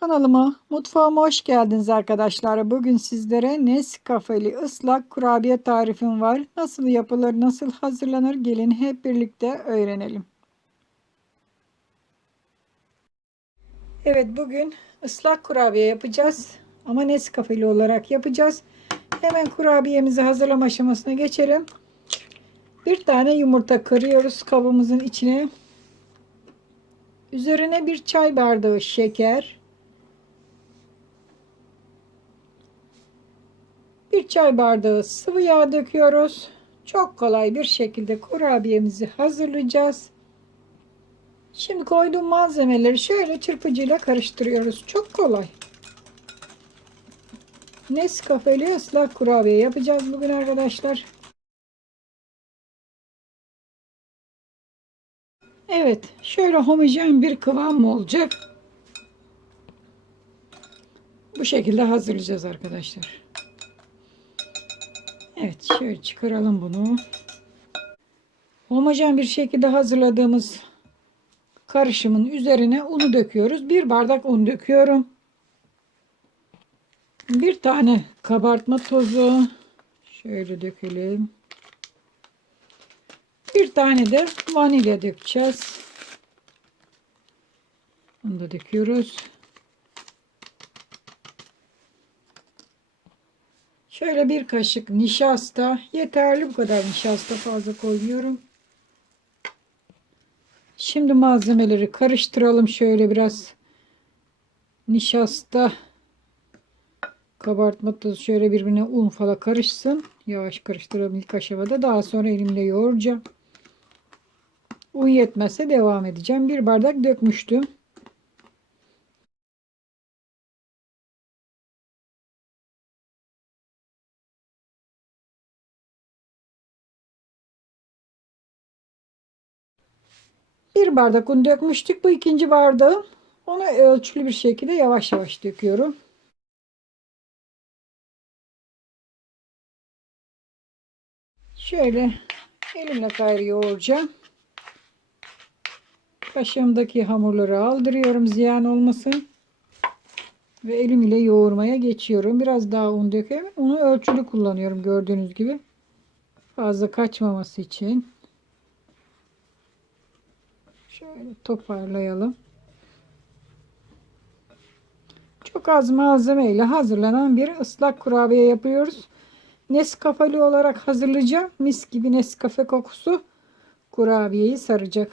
Kanalıma, mutfağıma hoş geldiniz arkadaşlar. Bugün sizlere Nescafeli ıslak kurabiye tarifim var. Nasıl yapılır, nasıl hazırlanır gelin hep birlikte öğrenelim. Evet bugün ıslak kurabiye yapacağız. Ama Nescafeli olarak yapacağız. Hemen kurabiyemizi hazırlama aşamasına geçelim. Bir tane yumurta kırıyoruz kabımızın içine. Üzerine bir çay bardağı şeker. Bir çay bardağı sıvı yağ döküyoruz. Çok kolay bir şekilde kurabiyemizi hazırlayacağız. Şimdi koyduğum malzemeleri şöyle çırpıcıyla karıştırıyoruz. Çok kolay. Nescafeli ıslak kurabiye yapacağız bugün arkadaşlar. Evet, şöyle homojen bir kıvam olacak. Bu şekilde hazırlayacağız arkadaşlar. Evet, şöyle çıkaralım bunu. Homojen bir şekilde hazırladığımız karışımın üzerine unu döküyoruz. Bir bardak un döküyorum. Bir tane kabartma tozu. Şöyle dökelim. Bir tane de vanilya dökeceğiz. Bunu da döküyoruz. Şöyle bir kaşık nişasta. Yeterli bu kadar nişasta fazla koymuyorum. Şimdi malzemeleri karıştıralım. Şöyle biraz nişasta kabartma tozu şöyle birbirine un falan karışsın. Yavaş karıştıralım ilk aşamada. Daha sonra elimle yoğuracağım. Un yetmezse devam edeceğim. Bir bardak dökmüştüm. Bir bardak un dökmüştük. Bu ikinci bardağım. Onu ölçülü bir şekilde yavaş yavaş döküyorum. Şöyle elimle gayrı yoğuracağım. Kaşığımdaki hamurları aldırıyorum ziyan olmasın. Ve elim ile yoğurmaya geçiyorum. Biraz daha un döküyorum. Unu ölçülü kullanıyorum gördüğünüz gibi. Fazla kaçmaması için. Şöyle toparlayalım. Çok az malzeme ile hazırlanan bir ıslak kurabiye yapıyoruz. Nescafeli olarak hazırlayacağım. Mis gibi Nescafe kokusu kurabiyeyi saracak.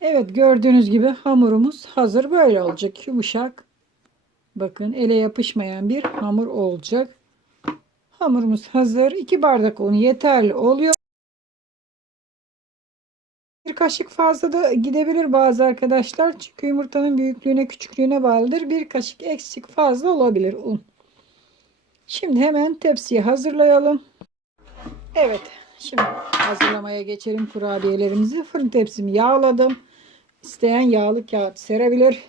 Evet gördüğünüz gibi hamurumuz hazır. Böyle olacak. Yumuşak. Bakın ele yapışmayan bir hamur olacak. Hamurumuz hazır. 2 bardak un yeterli oluyor. Bir kaşık fazla da gidebilir bazı arkadaşlar. Çünkü yumurtanın büyüklüğüne küçüklüğüne bağlıdır. Bir kaşık eksik fazla olabilir un. Şimdi hemen tepsiye hazırlayalım. Evet. Şimdi hazırlamaya geçelim kurabiyelerimizi. Fırın tepsimi yağladım. İsteyen yağlı kağıt serebilir.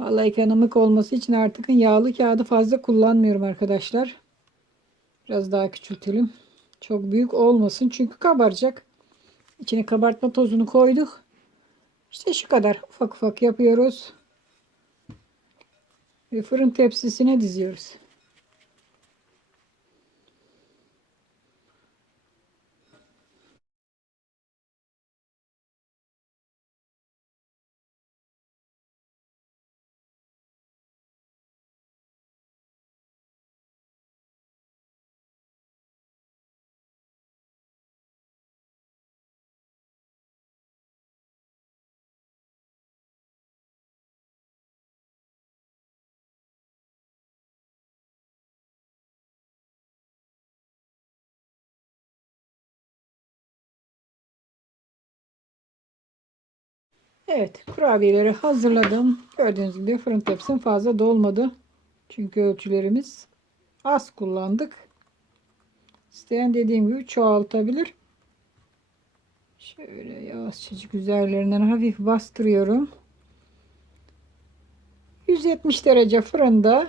Vallahi ekonomik olması için artık yağlı kağıdı fazla kullanmıyorum arkadaşlar. Biraz daha küçültelim. Çok büyük olmasın çünkü kabaracak. İçine kabartma tozunu koyduk. İşte şu kadar ufak ufak yapıyoruz. Ve fırın tepsisine diziyoruz. Evet kurabiyeleri hazırladım. Gördüğünüz gibi fırın tepsim fazla dolmadı. Çünkü ölçülerimiz az kullandık. İsteyen dediğim gibi çoğaltabilir. Şöyle yavaşçacık üzerlerinden hafif bastırıyorum. 170 derece fırında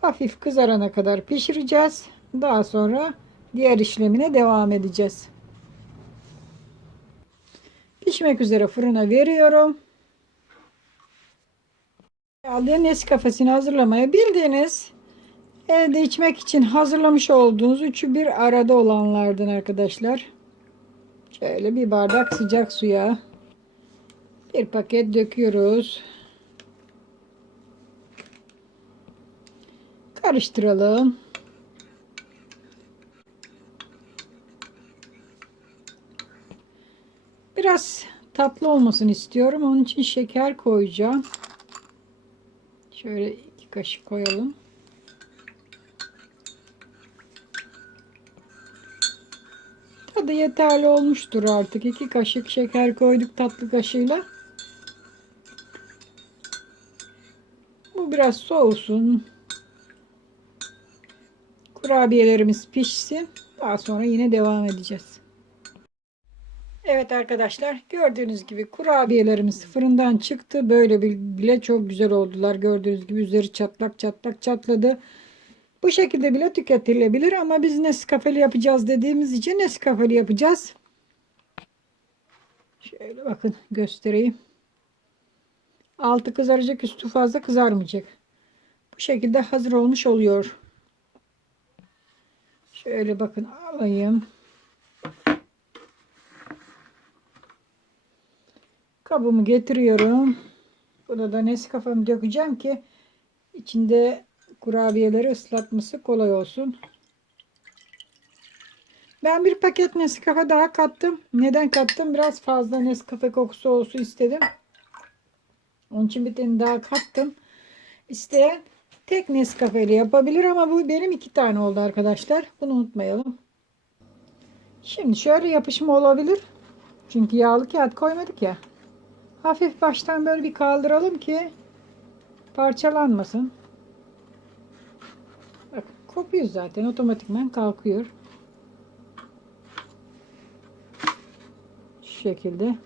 hafif kızarana kadar pişireceğiz. Daha sonra diğer işlemine devam edeceğiz. Pişmek üzere fırına veriyorum. Geldi Nescafe'sini hazırlamaya bildiğiniz evde içmek için hazırlamış olduğunuz üçü bir arada olanlardan arkadaşlar. Şöyle bir bardak sıcak suya bir paket döküyoruz. Karıştıralım. Biraz tatlı olmasını istiyorum. Onun için şeker koyacağım. Şöyle iki kaşık koyalım. Tadı yeterli olmuştur artık. İki kaşık şeker koyduk tatlı kaşığıyla. Bu biraz soğusun. Kurabiyelerimiz pişsin. Daha sonra yine devam edeceğiz. Evet arkadaşlar gördüğünüz gibi kurabiyelerimiz fırından çıktı. Böyle bile çok güzel oldular. Gördüğünüz gibi üzeri çatlak çatlak çatladı. Bu şekilde bile tüketilebilir ama biz Nescafe'li yapacağız dediğimiz için Nescafe'li yapacağız. Şöyle bakın göstereyim. Altı kızaracak üstü fazla kızarmayacak. Bu şekilde hazır olmuş oluyor. Şöyle bakın alayım. Kabımı getiriyorum. Buna da Nescafe'mi dökeceğim ki içinde kurabiyeleri ıslatması kolay olsun. Ben bir paket Nescafe daha kattım. Neden kattım? Biraz fazla Nescafe kokusu olsun istedim. Onun için bir tane daha kattım. İsteyen tek Nescafe ile yapabilir ama bu benim iki tane oldu arkadaşlar. Bunu unutmayalım. Şimdi şöyle yapışma olabilir. Çünkü yağlı kağıt koymadık ya. Hafif baştan böyle bir kaldıralım ki parçalanmasın. Bak kopuyor zaten otomatikman kalkıyor. Şu şekilde.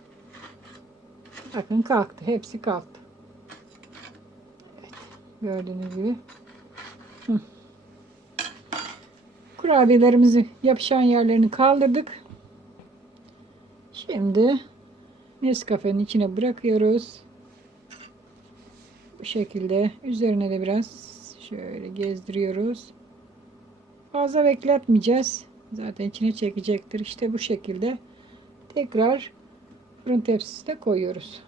Bakın kalktı. Hepsi kalktı. Evet, gördüğünüz gibi. Hı. Kurabiyelerimizi yapışan yerlerini kaldırdık. Şimdi Nescafe'nin içine bırakıyoruz. Bu şekilde üzerine de biraz şöyle gezdiriyoruz. Fazla bekletmeyeceğiz. Zaten içine çekecektir. İşte bu şekilde tekrar fırın tepsisine koyuyoruz.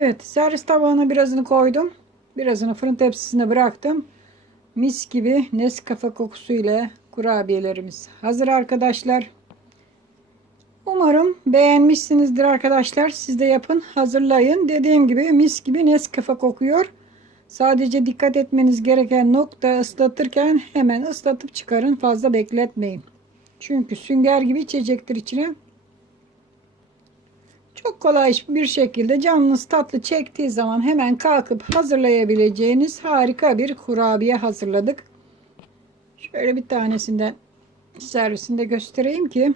Evet servis tabağına birazını koydum. Birazını fırın tepsisine bıraktım. Mis gibi Nescafe kokusu ile kurabiyelerimiz hazır arkadaşlar. Umarım beğenmişsinizdir arkadaşlar. Siz de yapın hazırlayın. Dediğim gibi mis gibi Nescafe kokuyor. Sadece dikkat etmeniz gereken nokta ıslatırken hemen ıslatıp çıkarın. Fazla bekletmeyin. Çünkü sünger gibi içecektir içine. Çok kolay bir şekilde canınız tatlı çektiği zaman hemen kalkıp hazırlayabileceğiniz harika bir kurabiye hazırladık. Şöyle bir tanesinden servisinde göstereyim ki.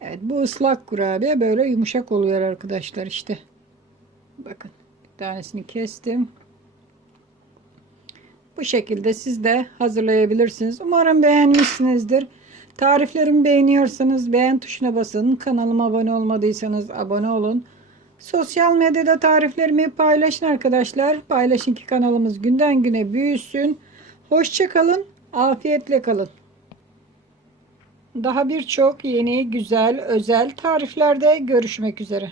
Evet bu ıslak kurabiye böyle yumuşak oluyor arkadaşlar işte. Bakın bir tanesini kestim. Bu şekilde siz de hazırlayabilirsiniz. Umarım beğenmişsinizdir. Tariflerimi beğeniyorsanız beğen tuşuna basın. Kanalıma abone olmadıysanız abone olun. Sosyal medyada tariflerimi paylaşın arkadaşlar. Paylaşın ki kanalımız günden güne büyüsün. Hoşçakalın. Afiyetle kalın. Daha birçok yeni, güzel, özel tariflerde görüşmek üzere.